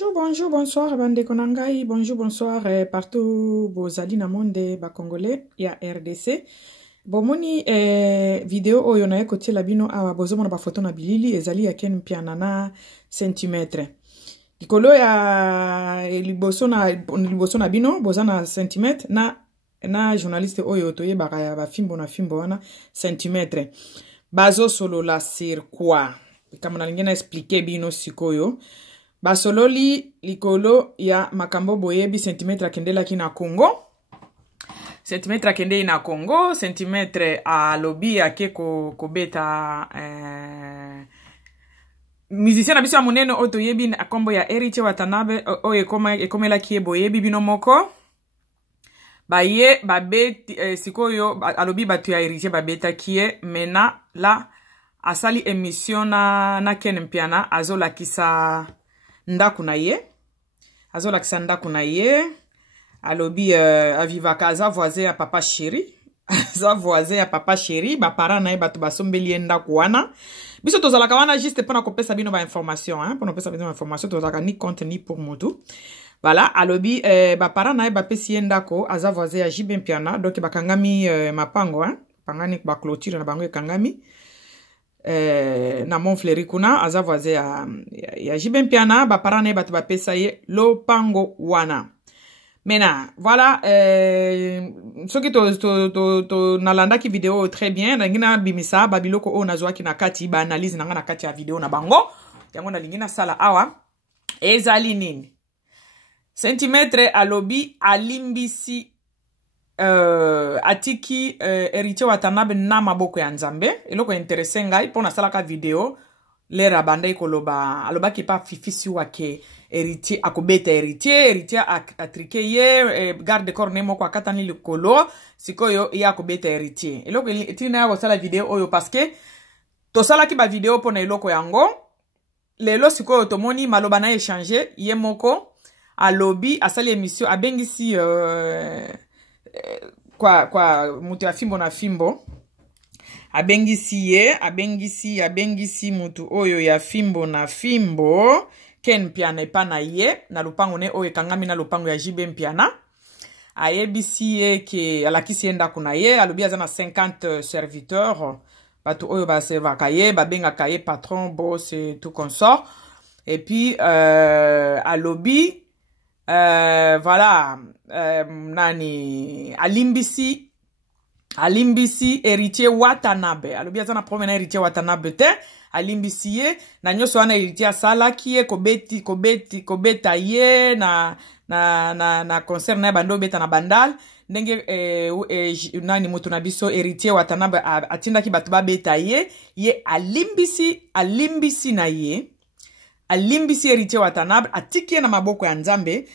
Bonjour, bonsoir, bande konangai. Bonjour, bonsoir, partout, bozali na monde, ba Congolais, ya RDC. Bomoni, vidéo oyo na ekoti la bino awa bozomo na ba photo na bilili, ezali ya ken piana na centimetre. Likolo ya liboso na bino, bozana centimetre, na journaliste oyo toye baka ya ba fimbo na fimbo wana centimetre. Bazo solo la sur quoi? Kama na lingena expliquer bino sikoyo. Basololi likolo ya makambo boyebi centimetre akendela ki na Congo. Centimetre akende na Congo, centimetre a lobi ake ko beta musicien na biso ya moneno oto yebi akombo ya Héritier Watanabe o ekomela ki boyebi bino moko. Baye babeti sikoyo alobi batu ya Héritier babeta kie mena la asali émission na ken mpiana azola kisa ndaku na ye azola kisa ndaku na ye alobi avivaka aza voisin ya papa chéri aza voisin ya papa chéri ba parents na ye batu basombeli ndaku wana biso tozalaka wana juste pona kopesa bino ba information pona kopesa bino ba information tozalaka ni compte ni pour motu voilà alobi ba parents na ye bapesi ndako aza voisin ya JB Mpiana donc bakangami mapango pangani ba clôture na bango ekangami na Montfleury kuna aza voisin ya JB Mpiana ba parents na batu bapesa ye lopango wana mena voilà soki to nalandaki video très bien nangina bimisa babiloko o nazwaki na kati ba analyse nanga na kati ya video na bango yango na lingina sala awa ezali nini centimetre alobi alimbisi atiki Héritier Watanabe na maboko ya Nzambe eloko interesse ngai pona salaka video lera banda ikoloba alobaki pa fifisi wake Héritier akobeta Héritier atrike ye garde corps nemo kwa katani likolo sikoyo ya akobeta Héritier eloko tina ya sala video oyo parce que to sala ki ba video pona eloko yango lelo sikoyo tomoni maloba na échanger ye moko alobi asali émission abengisi kwa mutu ya fimbo na fimbo abengisi mutu oyo ya fimbo na fimbo ken Mpiana epana ye na lupango ne oyo ekangami na lupango ya JB Mpiana ayebisi ye ke alakisi ye ndaku na ye alobi aza na 50 serviteurs batu oyo baservaka ye babengaka ye patron boss et tout consort et puis alobi voilà nani alimbisi Héritier Watanabe alobi aza na promena Héritier Watanabe te alimbisi ye na nyoso wana Héritier asalaki ye kobeta ye na concert na bando beta na bandal ndenge nani mutu na biso Héritier Watanabe atindaki batu babeta ye alimbisi na ye alimbisi Héritier Watanabe atiki na maboko ya Nzambe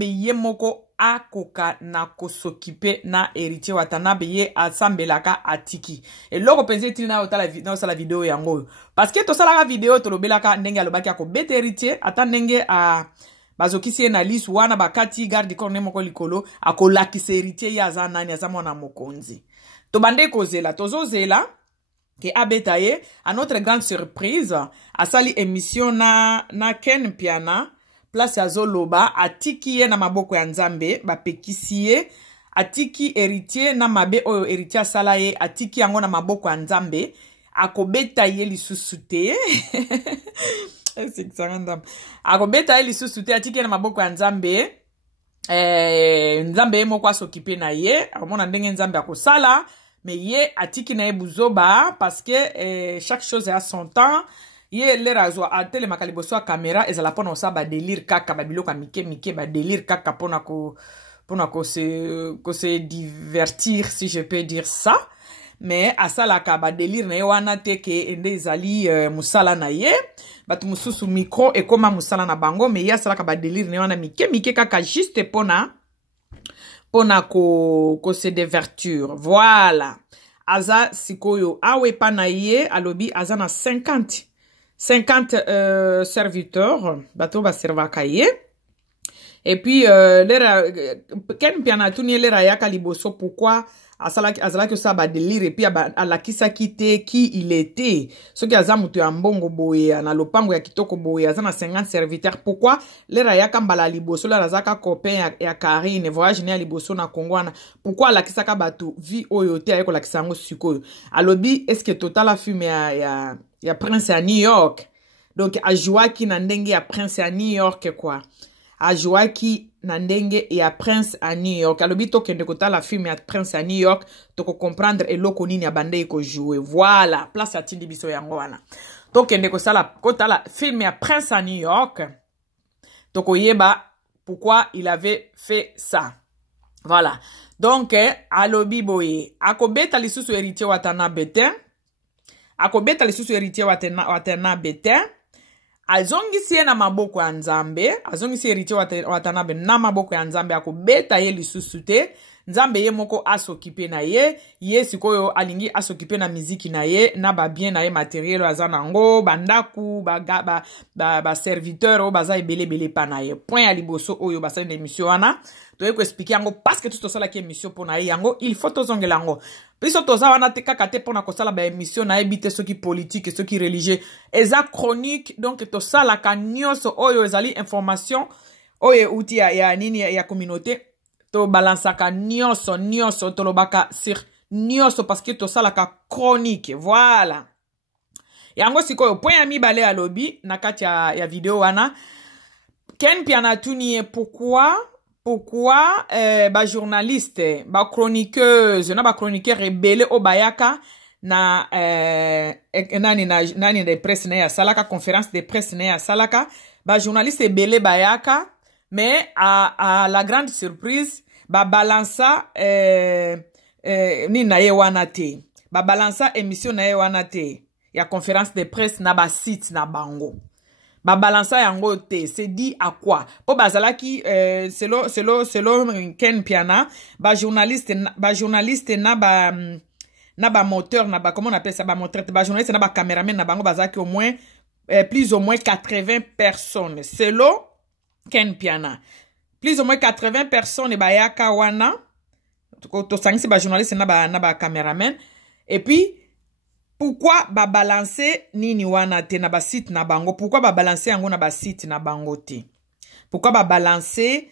ye moko akoka na kosokipe na Héritier Watanabe ye asambelaka atiki eloko penze tili na osala video yango parce que to salaka video tolobelaka ndenge alobaki akobeta Héritier ata ndenge bazokisi na liste wana bakati garde corps moko likolo akolakisa Héritier ya aza nani aza mwana mokonzi to bande kozela tozozela ke abeta ye à notre grande surprise asali émission na ken Mpiana place ya zoloba atiki ye na maboko ya Nzambe bapekisi ye atiki Héritier na mabe oyo Héritier asala ye atiki yango na maboko ya Nzambe akobeta ye lisusu te akobeta ye lisusu te atiki ye na maboko ya Nzambe Nzambe ye moko asokipe na ye akomona ndenge Nzambe akosala mais ye atiki na ye buzoba parce que chaque chose a son temps ye lera zo atele makaliboso caméra ezala pona osa ba délire kaka ba biloko mike ba délire kaka pona ko se divertir si je peux dire ça mais asala ka ba délire na ye wana te ke ende ezali musala na ye batu mususu micro e koma musala na bango mais ye asala ka ba délire na ye wana mike kaka juste pona ko se divertir voilà aza sikoyo awe pana ye alobi aza na 50 serviteurs bato baservaka ye Et puis ken piana tuni lera yaka liboso pourquoi azalaki ça ba délire et puis alakisa kite qui il était ce qui aza mutu ya mbongo boye na lopango ya kitoko boye aza na 50 serviteurs pourquoi lera yaka mbala liboso lera zaka copain ya Karine voyage ne liboso na Kongwana pourquoi alakisa ka batu vie oyo te ayeko lakisa ngo sikoyo alobi est-ce que total a fume ya prince à New York donc ajouaki na ndenge ya prince à New York quoi ajouaki na ndenge ya prince à New York alobi tokende kotala film ya prince à New York toko comprendre eloko nini ya bande ko jouer voilà place atindi biso yango wana tokende kotala film ya prince à New York toko yeba pourquoi il avait fait ça voilà donc alobi boye akobeta lisusu héritier Watanabe te akobeta lisusu héritier Watanabe te azongisi ye na maboko ya Nzambe azongisi héritier Watanabe na maboko ya Nzambe akobeta ye lisusu te Nzambe ye moko asokipe na ye sikoyo alingi asokipe na miziki na ye na ba bien na ye matériel aza nango bandaku ba serviteur o baza ebele pa na ye point ya liboso oyo basali na émission wana toye ko expliquer yango parce que tout tosala ki émission pona ye yango il faut tozongela yango biso toza wana te kaka te pona kosala ba émission na ebite soki politique soki religieux eza chronique donc tosala ka nyonso oyo ezali information oyo uti ya nini ya communauté to balansaka nyonso tolobaka sur nyonso parce que tosalaka chronique voilà yango sikoyo point ya mibale alobi na kati ya video wana ken piana tuni pourquoi ba journaliste ba chroniqueuse na ba chroniqueur rebelle obayaka na nani de presse na ya salaka conférence de presse na ya salaka ba journaliste rebelle bayaka mais à la grande surprise ba balansa ni na ye wana te ba balansa émission na ye wana te ya conférence de presse na ba site na bango ba balansa yango te c'est dit à quoi po bazalaki selo ken piana ba journaliste na ba moteur na ba comment on appelle ça ba moteur ba journaliste na ba caméraman na bango bazaki au moins plus ou moins 80 personnes selo ken piana plus ou moins 80 personnes bayaka wana to sangisi ba journaliste na ba caméraman et puis pourquoi ba balancer nini wana te na ba site na bango pourquoi ba balancer yango na ba site na bango te pourquoi ba balancer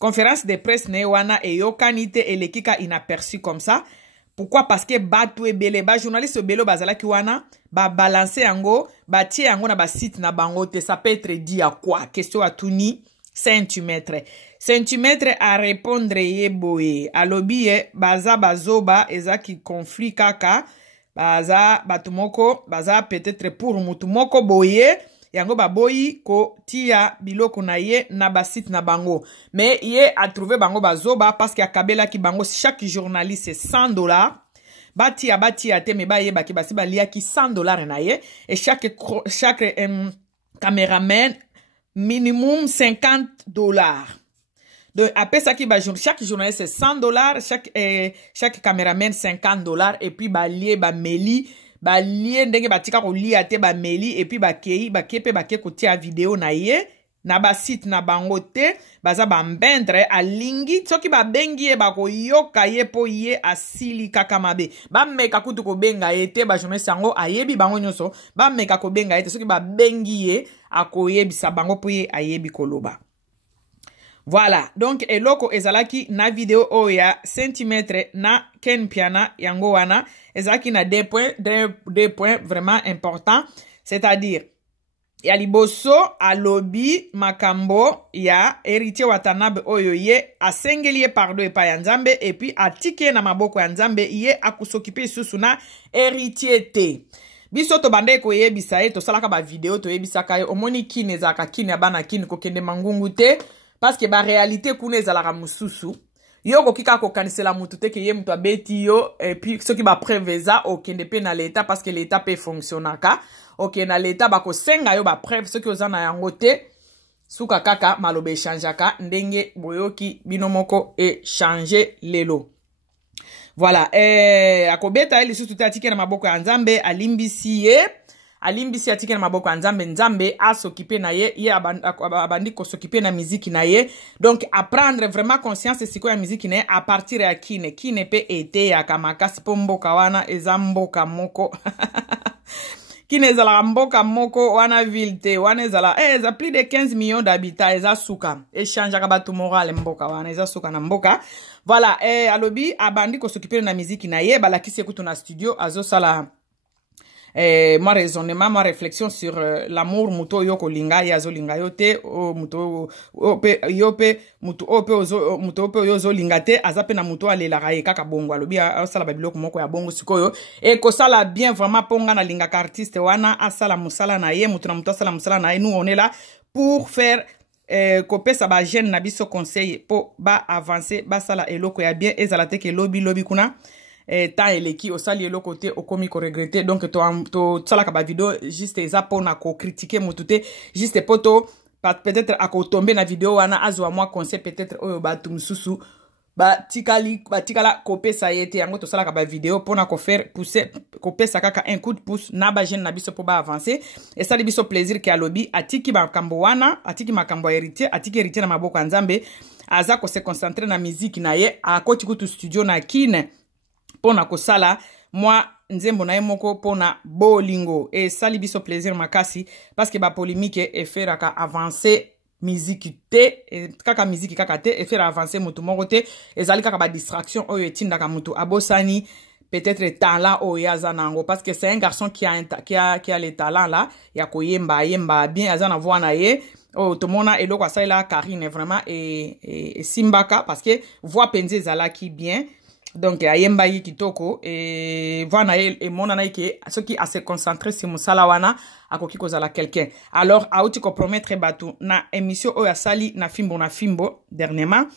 conférence de presse ne wana e yokanite elekika inaperçu comme ça pourquoi parce que batu ebele ba journaliste belo bazalaki wana ba balancer yango ba tie yango na ba site na bango te ça peut être dit à quoi question à tuni centimètre à répondre ye boye alobi ye baza bazoba ezaki conflit kaka baza batumoko baza peut-être pour mutumoko boye yango baboyi ko tia biloko na ye na ba site na bango mais ye a trouvé bango bazoba parce que akabela ki bango chaque journaliste $100 batia te me ba ye baki basi balia ki $100 na ye et chaque caméraman minimum $50. Donc après ça qui va chaque journaliste c'est $100 chaque caméraman $50 et puis balie meli balie ndenge batika ko lia te ba meli et puis bakepe kotia vidéo na ye na ba site na bango te baza ba mbendre alingi soki ba bengi ye ba ko yoka ye po ye asili kaka mabe ba meka kutu ko benga ye te ba journaliste yango ayebi bango nyonso ba meka ko benga ye te soki ba bengi ye akoyebisa bango po ye ayebi koloba. Voilà, donc eloko ezalaki na video oya centimètre na ken piana yango wana ezalaki na deux points vraiment importants, c'est-à-dire ya liboso alobi makambo ya héritier Watanabe oyo ye asengeli ye pardon epa ya Nzambe et puis atike na maboko ya Nzambe ye akusokipe susu na héritier te. Biso to bande ko yebisa ye to salaka ba video to yebisaka ye omoni kine ezaka kine bana kine ko kende mangungu te parce que ba réalité kuna ezalaka mususu yo ko kika ko kanisela mutu te ke ye mutu abeti yo et puis ceux qui ba preveza o kende pe na l'état parce que l'état peut fonctionnaka ok na l'état ba ko senga yo ba preuve ceux qui ozana yango te suka kaka malobe changeaka ndenge boyoki binomoko e changer lelo. Voilà, akobeta lisusu te atike na maboko ya Nzambe alimbisi ye alimbisi atiki na maboko ya nzambe nzambe asokipe na ye ye abandi kosokipe na miziki na ye donc apprendre vraiment conscience siko ya miziki na ye a partir ya kine pe ete ya kamakasi po mboka wana eza mboka moko kine ezala mboka moko wana ville te wana ezala eza plus de 15 millions d'habitants eza suka échange ka batu moral mboka wana eza suka na mboka voilà alobi abandi kosokipe na miziki na ye balakisi ekutu na studio azosala moi raisonnement, moi réflexion sur l'amour muto yoko linga yazo linga yote o muto ope yope muto ope yozo lingate azape na muto alela raye kaka bongo alobi asala babiloko moko ya bongo sikoyo e ko sala bien vraiment ponga na linga artiste wana asala musala na ye muto na muto asala musala na ye nous on est là pour faire kopesa ba jeune na biso conseil po ba avancer ba sala eloko ya bien ezala te ke lobby kuna ta eleki osali elo côté okomi ko regretter donc to salaka ba vidéo juste eza pona ko critiquer mutute juste poto peut-être ako tomber na vidéo wana azwa moi conseil peut-être oyo ba tumsusu ba tikala kopesa yete yango to salaka ba vidéo pona ko faire pousser kopesa kaka un coup de pouce na ba jeune na biso po ba avancer et ça biso plaisir ki alobi atiki ba makambo wana atiki makambo héritier atiki héritier na maboko ya nzambe aza ko se concentrer na musique na ye akoti kutu studio na kine pona kosala moi nzembo na ye moko pona bolingo et sali biso plaisir makasi parce que ba polémique e feraka avancer musique te kaka musique kaka te e faire avancer mutu moko te ezali kaka ba distraction oyo etindaka mutu abosani peut-être talent oyo azanango parce que c'est un garçon qui a les talents là ya koyemba yemba bien azana voix na ye oh tomona eloko asala Karine vraiment et simbaka parce que voix penze ezalaki bien. Donc ayemba yi kitoko et voilà et mona na ke ce qui a se concentrer sur musala wana akoki kozala quelqu'un alors auti ko promettre batu na émission oya sali na fimbo dernièrement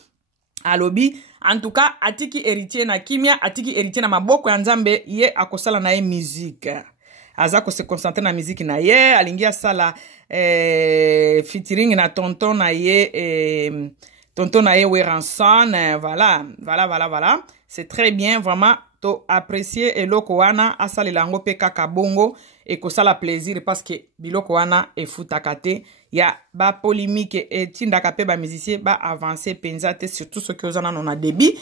alobi en tout cas atiki héritier na kimia atiki héritier na maboko ya nzambe ye akosala na ye musique azako se concentrer na musique na ye alingia sala featuring na tonton na ye Weranson voilà c'est très bien vraiment to apprécier eloko wana asali lango pe kaka bongo et ko sala plaisir parce que biloko wana e futaka te ya ba polémique et tindaka pe ba musicien ba avancer penza te surtout ce que ozana non a débit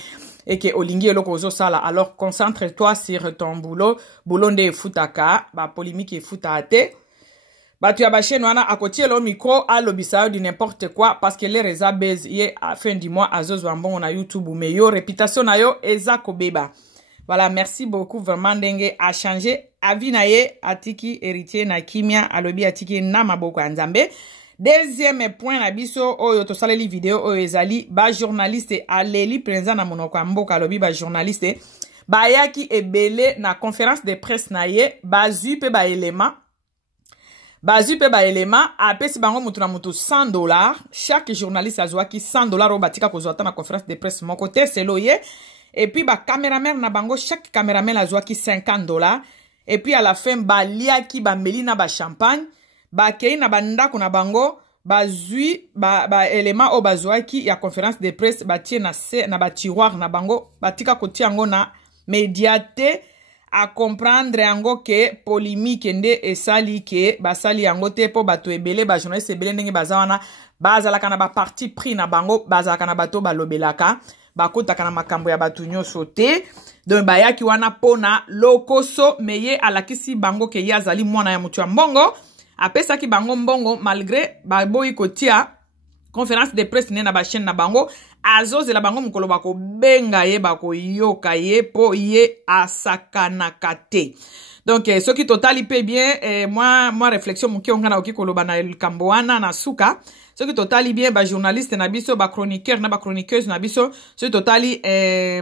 et que olingi eloko ozo sala alors concentre-toi sur ton boulot nde e futaka ba polémique e futaka te batu ya ba chaîne wana akotie lo micro alobisa di n'importe quoi parce que les reza base ye à fin du mois azozwa mbongo na YouTube mais yo réputation na yo eza kobeba. Voilà, merci beaucoup vraiment ndenge a changé avis na ye atiki héritier na kimia alobi atiki na maboko ya nzambe. Deuxième point na biso oyo to saleli vidéo oyo ezali ba journaliste aleli présent na monoko ya mboka alobi ba journaliste ba yaki ebele na conférence de presse na ye ba zui pe ba élément bazu pe ba élément apesi bango mutu na mutu $100 chaque journaliste azwaki $100 o batika kozwa ta na conférence de presse moko te selo ye et puis ba cameraman na bango chaque cameraman azwaki $50 et puis à la fin ba liaki ba melina ba champagne ba kei na bandako na bango bazui ba élément o bazwaki ya conférence de presse batie na ba tiroir na bango batika kotia ngo na médiaté a comprendre yango ke polémique nde esali ke basali yango te po bato ebele ba journaliste ebele ndenge bazawana bazalaka na ba parti pris na bango bazalaka na bato balobelaka bakotaka na makambo ya bato nyonso te donc bayaki wana pona lokoso meye alakisi bango ke ye azali mwana ya mutu ya mbongo apesaki bango mbongo malgré baboyi kotia conférence de presse ne na ba chaîne na bango azozela bango mukolo bako benga ye bako yoka ye po ye asakanaka te. Donc ce qui totali pe bien moi réflexion muki onga na oki koloba na likambo wana na suka ce qui totali bien ba journaliste na biso ba chroniqueur na ba chroniqueuse na biso ce totali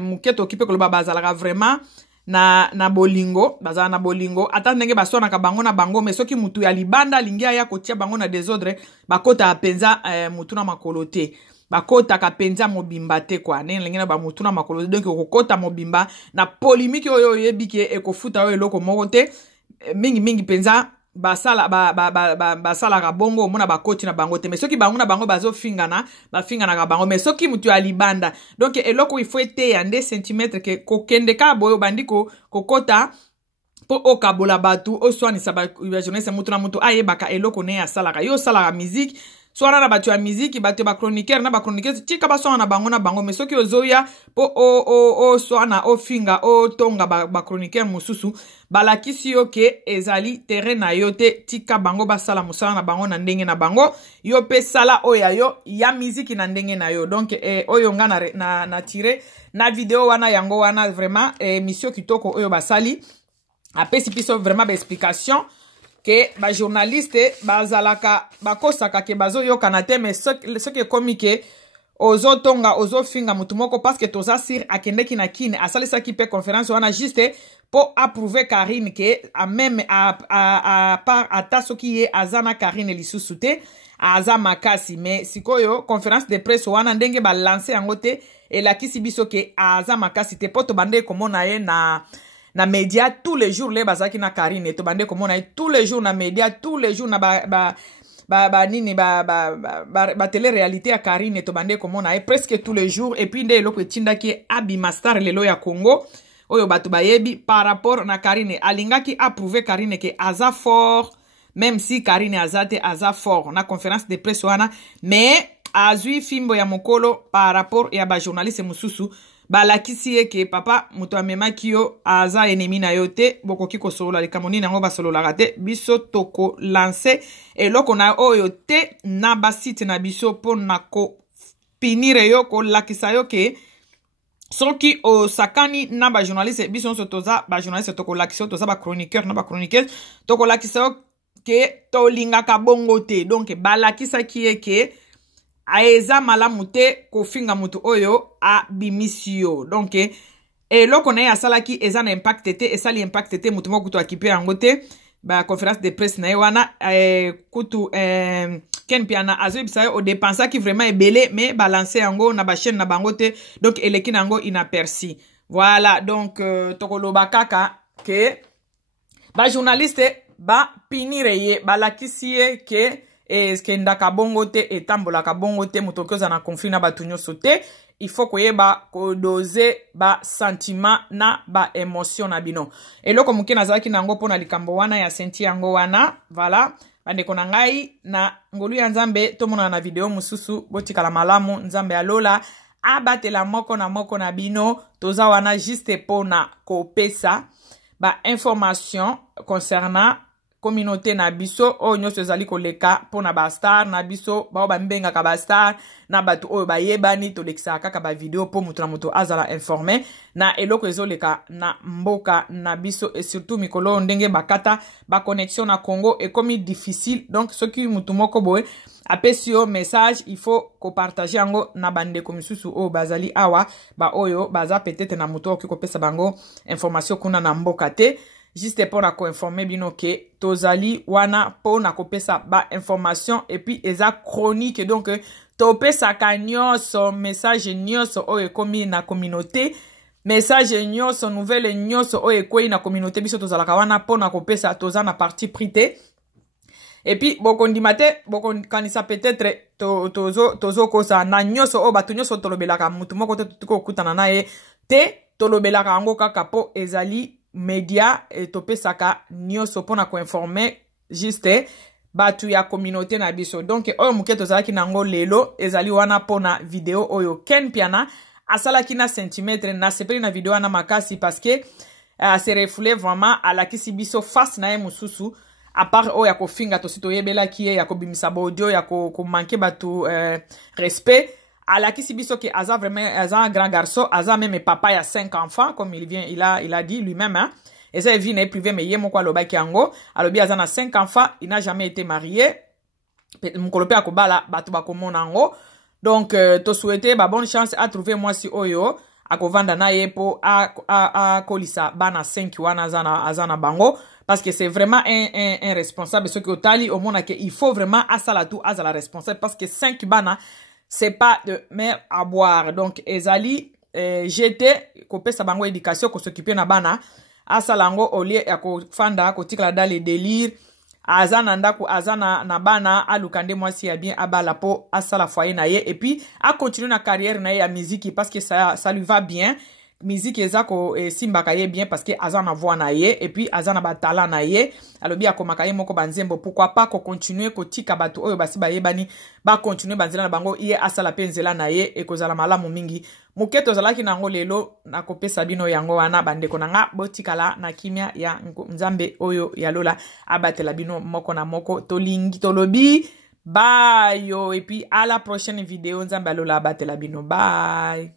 muki to okipe koloba bazalaka vraiment na bolingo bazala na bolingo ata ndenge basona ka bango na bango mais soki mutu ya libanda lingia ya kotia bango na désordre bakota penza mutu na makolo te bakota ka penza mobimba te kwa ne lengena ba mutu na makolo donc kokota mobimba na polémique oyo yebiki ekofuta oyo eloko moko te mingi penza basala ka bongo mona bakoti na bango te mais soki bango na bango bazo fingana ka bango mais soki mutu ya libanda donc eloko il faut ete ya 2 cm ke kokende ka boyo bandiko kokota po okabola batu o swani sa ba journaliste mutu na mutu ayebaka eloko ne ya salaka yo salaka musique soana na batu ya musique batu ba chroniqueur na ba chroniqueur tika ba soana na bango mais soki ozoya po o soana o finga o tonga ba chroniqueur mususu balakisi yo ke ezali terrain na yo te tika bango basala musala na bango na ndenge na bango yo pe sala oya yo ya musique na ndenge na yo donc oyo nga na tire na video wana yango wana vraiment mission kitoko oyo basali apesi piso vraiment ba explication que ba journaliste bazalaka bakosaka ke bazo yokana te mais ce que komi ke ozo tonga ozo finga mutu moko parce que toza sir akendeki na kine asalisa ki pe conférence wana juste pour approuver Karine ke a même a part ata soki ye azana Karine lisusu te aza makasi mais sikoyo conférence de presse wana ndenge ba lancer yango te elakisi biso ke aza makasi te poto bande komona ye na média tous les jours les bazaki na Karine to bande komona tous les jours na média tous les jours na ba télé réalité à Karine to bande komona presque tous les jours et puis nde eloko etinda ki abima star lelo ya Congo oyo batu bayebi par rapport na Karine alingaki approuver Karine ke aza fort même si Karine azate aza fort na conférence de presse wana mais azui fimbo ya mokolo par rapport ya ba journaliste mususu balakisi ye ke papa muto amemaki yo aza ennemi na yo te bokoki kosolola likambo nini yango basololaka te biso toko lance eloko na oyo te na basite na biso mpo na kopinire yo kolakisa yo ke soki osakani na bajournaliste biso nyonso toza bajournaliste tokolakisa yo toza bachroniqueur na bachroniqueuse tokolakisa yo ke tolingaka bongo te donc balakisaki ye ke aeza malamu te kofinga mutu oyo a bimisio donc eloko na ye asalaki eza na impact te esali impact te mutu moko kutu akipe yango te ba conférence de presse na ye wana kutu ken piana azoyebisa ye odepensaki vraiment ebele mais balance yango na bachaîne na bango te donc eleki na yango inaperci voilà donc tokoloba kaka ke bajournaliste bapinire ye balakisi ye ke eskendaka bongo te etambolaka bongo te moto okoza na conflit na batu nyonso te il faut koyeba kodoze ba sentiment na ba émotion na bino eloko moke nazalaki nango mpona likambo wana ya senti yango wana voilà bandeko na ngai na ngolu ya nzambe tomona na video mususu botikala malamu nzambe alola abatela moko na bino toza wana juste mpona kopesa ba information concernant communauté na biso oyo nyonso ezali koleka mpona bastar na biso bao bambengaka bastar na bato oyo bayebani tolekisaka kaka bavideo mpo moto na moto azala informe na eloko ezoleka na mboka na biso et surtout mikolo ndenge bakata baconnexion na Congo ekomi difficile donc soki motu moko boye apesi yo message il faut kopartage yango na bandeko misusu oyo bazali awa ba oyo baza peut-être na moto oki kopesa bango information kuna na mboka te juste pour na ko-informer bino ke tozali wana po na kopesa ba information et puis eza chronique donc topesa ka nyonso message nyonso oyo ekomi na communauté message nyonso nouvelle nyonso oyo ekoyi na communauté biso tozalaka wana po na kopesa toza na parti prité et puis bokondima te bokokanisa peut-être tozo kosa na nyonso oyo bato nyonso tolobelaka mutu moko te tukokutana na ye te tolobelaka yango kaka po ezali media topesaka nyonso mpona koinforme juste batu ya communauté na biso donc oyo moke tozalaki nango lelo ezali wana mpona video oyo Ken Piana asalaki na centimetre na sepeli na video wana makasi parce que se refoule vraiment alakisi biso face na ye mosusu à part oyo ya kofinga tosi toyebelaki ye ya kobimisa baudio ya komanke batu respect alakisi biso ke aza vraiment aza un grand garçon aza même papa ya 5 enfants comme il a dit lui-même hein et ça vie n'est privé mais yemo kwa lobaki yango alobi aza na 5 enfants il n'a jamais été marié mukolope akobala batu bakomona ngo donc to souhaiter ba bonne chance à trouver moi si oyo akovanda na ye po a kolisa bana 5 wana azana bango parce que c'est vraiment un responsable ce que otali au monde que il faut vraiment asala tout azala responsable parce que 5 bana c'est pas de mer à boire donc ezali jeté kopesa bango éducation ko s'occuper na bana asalango olie ya kofanda kotikala dans les délires azana ndako azana na bana alukande mwasi ya bien abala po asala foyer na ye et puis a continuer na carrière na ye ya musique parce que ça lui va bien musique eza ko simbaka ye bien parce que aza na voix na ye et puis aza na batala na ye alobi akomaka ye moko banzembo pourquoi pas ko continuer ko tika bato oyo basi bayebani ba continuer banzela na bango ye asala pe nzela na ye ekozala malamu mingi moke tozalaki nango lelo nakopesa bino yango wana bandeko na nga botikala na kimia ya nzambe oyo ya lola abatela bino moko na moko tolingi tolobi bye yo et puis à la prochaine vidéo nzambe alola abatela bino bye.